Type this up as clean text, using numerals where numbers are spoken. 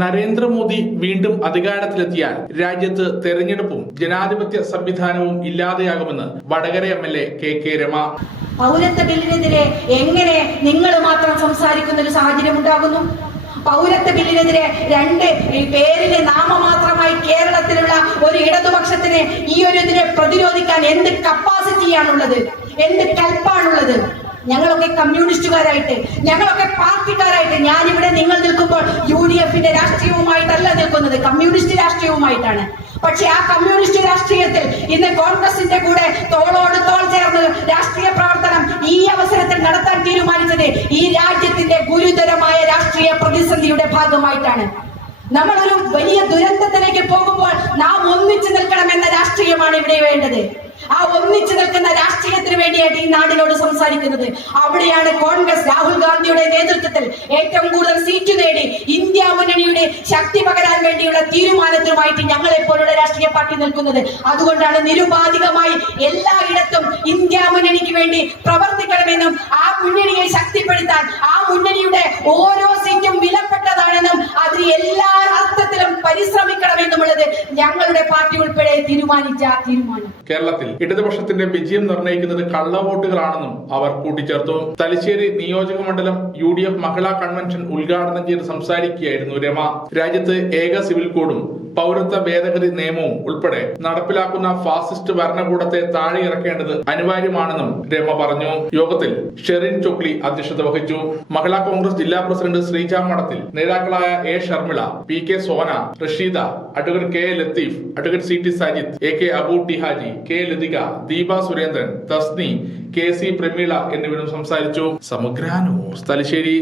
നരേന്ദ്രമോദി വീണ്ടും അധികാരത്തിലെത്തിയാൽ രാജ്യത്ത് തെരഞ്ഞെടുപ്പും ജനാധിപത്യ സംവിധാനവും ഇല്ലാതെയാകുമെന്ന് വടകര MLA KK രമ. പൗരത്വ ബില്ലിനെതിരെ എങ്ങനെ നിങ്ങൾ മാത്രം സംസാരിക്കുന്ന ഒരു സാഹചര്യം ഉണ്ടാകുന്നു? പൗരത്വ ബില്ലിനെതിരെ രണ്ട് പേരിന് നാമമാത്രമായി കേരളത്തിലുള്ള ഒരു ഇടതുപക്ഷത്തിന് ഈ ഒരു ഇതിനെ പ്രതിരോധിക്കാൻ എന്ത് കപ്പാസിറ്റിയാണുള്ളത്, എന്ത് കൽപ്പാണുള്ളത്? ഞങ്ങളൊക്കെ കമ്മ്യൂണിസ്റ്റുകാരായിട്ട്, ഞങ്ങളൊക്കെ പാർട്ടിക്കാരായിട്ട്, ഞാനിവിടെ നിങ്ങൾ നിൽക്കുമ്പോൾ UDF-ന്റെ രാഷ്ട്രീയവുമായിട്ടല്ല നിൽക്കുന്നത്, കമ്മ്യൂണിസ്റ്റ് രാഷ്ട്രീയവുമായിട്ടാണ്. പക്ഷെ ആ കമ്മ്യൂണിസ്റ്റ് രാഷ്ട്രീയത്തിൽ ഇന്ന് കോൺഗ്രസിന്റെ കൂടെ തോളോട് തോൾ ചേർന്ന് രാഷ്ട്രീയ പ്രവർത്തനം ഈ അവസരത്തിൽ നടത്താൻ തീരുമാനിച്ചത് ഈ രാജ്യത്തിന്റെ ഗുരുതരമായ രാഷ്ട്രീയ പ്രതിസന്ധിയുടെ ഭാഗമായിട്ടാണ്. നമ്മളൊരു വലിയ ദുരന്തത്തിലേക്ക് പോകുമ്പോൾ നാം ഒന്നിച്ചു നിൽക്കണമെന്ന രാഷ്ട്രീയമാണ് ഇവിടെ വേണ്ടത്. ആ ഒന്നിച്ചു നിൽക്കുന്ന രാഷ്ട്രീയത്തിന് വേണ്ടിയാണ് ഈ നാടിനോട് സംസാരിക്കുന്നത്. അവിടെയാണ് കോൺഗ്രസ് രാഹുൽ ഗാന്ധിയുടെ നേതൃത്വത്തിൽ ഏറ്റവും കൂടുതൽ സീറ്റ് നേടി ഇന്ത്യ മുന്നണിയുടെ ശക്തി പകരാൻ വേണ്ടിയുള്ള തീരുമാനത്തിനുമായിട്ട് ഞങ്ങളെ പോലുള്ള രാഷ്ട്രീയ പാർട്ടി നിൽക്കുന്നത്. അതുകൊണ്ടാണ് നിരുപാധികമായി എല്ലായിടത്തും ഇന്ത്യ മുന്നണിക്ക് വേണ്ടി പ്രവർത്തിക്കണമെന്നും ആ മുന്നണിയെ ശക്തിപ്പെടുത്താൻ ആ മുന്നണിയുടെ ഓരോ സീറ്റും വിലപ്പെട്ടതാണെന്നും അതിന് എല്ലാ അർത്ഥത്തിലും പരിശ്രമിക്കണമെന്നുമുള്ളത് ഞങ്ങളുടെ പാർട്ടി ഉൾപ്പെടെ തീരുമാനിച്ച തീരുമാനം. കേരളത്തിൽ ഇടതുപക്ഷത്തിന്റെ വിജയം നിർണ്ണയിക്കുന്നത് കള്ളവോട്ടുകളാണെന്നും അവർ കൂട്ടിച്ചേർത്തു. തലശ്ശേരി നിയോജക മണ്ഡലം UDF മഹിളാ കൺവെൻഷൻ ഉദ്ഘാടനം ചെയ്ത് സംസാരിക്കുകയായിരുന്നു രമ. രാജ്യത്ത് ഏക സിവിൽ കോഡും പൗരത്വ ഭേദഗതി നിയമവും ഉൾപ്പെടെ നടപ്പിലാക്കുന്ന ഫാസിസ്റ്റ് ഭരണകൂടത്തെ താഴെ ഇറക്കേണ്ടത് അനിവാര്യമാണെന്നും രമ പറഞ്ഞു. യോഗത്തിൽ ഷെറിൻ ചൊക്ലി അധ്യക്ഷത വഹിച്ചു. മഹിളാ കോൺഗ്രസ് ജില്ലാ പ്രസിഡന്റ് ശ്രീജ മഠത്തിൽ, നേതാക്കളായ A Sharmila, PK Sona, Rasheeda, advocate K Latheef, advocate CT Sajid, AK Abu ടിഹാജി, K ലതിക, ദീപ സുരേന്ദ്രൻ, തസ്നി, KC പ്രമീള എന്നിവരും സംസാരിച്ചു. സമഗ്ര ന്യൂസ് തലശ്ശേരി.